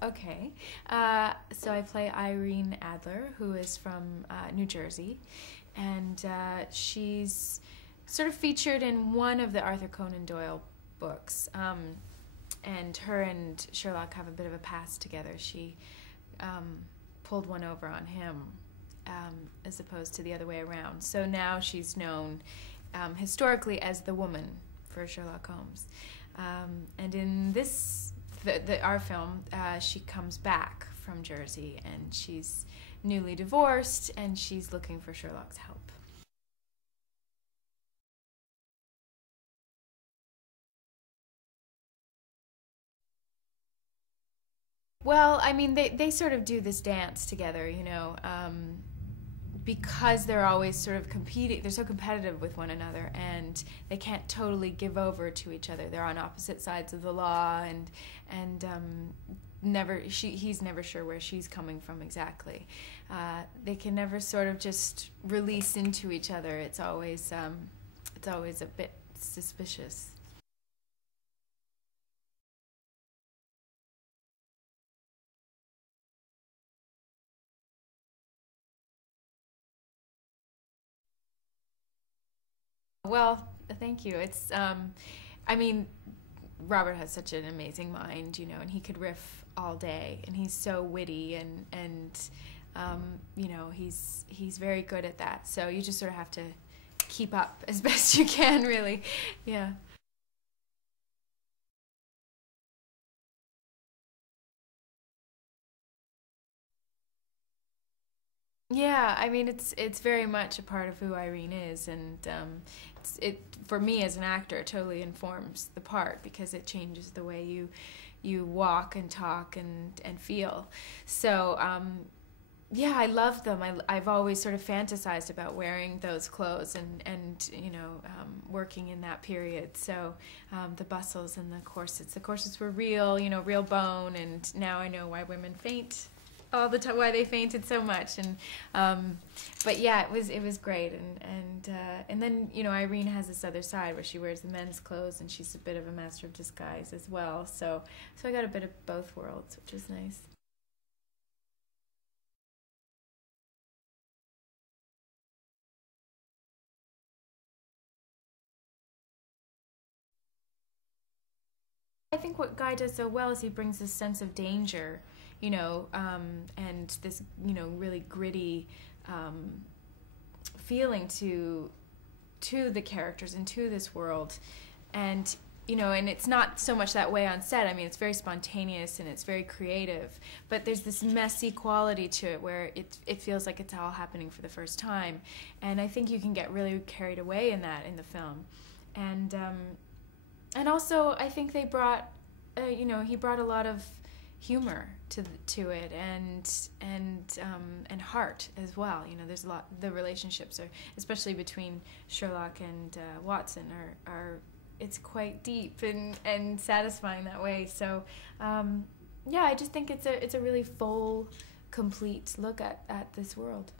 Okay, so I play Irene Adler, who is from New Jersey, and she's sort of featured in one of the Arthur Conan Doyle books. And her and Sherlock have a bit of a past together. She pulled one over on him as opposed to the other way around. So now she's known historically as the woman for Sherlock Holmes. And in our film, she comes back from Jersey, and she's newly divorced, and she's looking for Sherlock's help. Well, I mean, they sort of do this dance together, because they're always sort of competing. They're so competitive with one another, and they can't totally give over to each other. They're on opposite sides of the law, and he's never sure where she's coming from exactly. They can never sort of just release into each other. It's always a bit suspicious. Well, thank you. I mean, Robert has such an amazing mind, and he could riff all day, and he's so witty, and he's very good at that. So you just sort of have to keep up as best you can, really. Yeah. Yeah, I mean it's very much a part of who Irene is, and it for me as an actor it totally informs the part because it changes the way you walk and talk and feel. So yeah, I love them. I've always sort of fantasized about wearing those clothes and working in that period. So the bustles and the corsets were real, real bone, and now I know why women faint all the time, why they fainted so much. And but yeah, it was great. And then Irene has this other side where she wears the men's clothes, and she's a bit of a master of disguise as well. So I got a bit of both worlds, which is nice. I think what Guy does so well is he brings this sense of danger, and this, really gritty feeling to the characters and to this world. And and it's not so much that way on set. I mean, it's very spontaneous and it's very creative, but there's this messy quality to it where it feels like it's all happening for the first time. And I think you can get really carried away in that in the film. And also, I think they brought, he brought a lot of humor to it, and heart as well. There's a lot. The relationships are, especially between Sherlock and Watson, are it's quite deep and satisfying that way. So, yeah, I just think it's a really full, complete look at this world.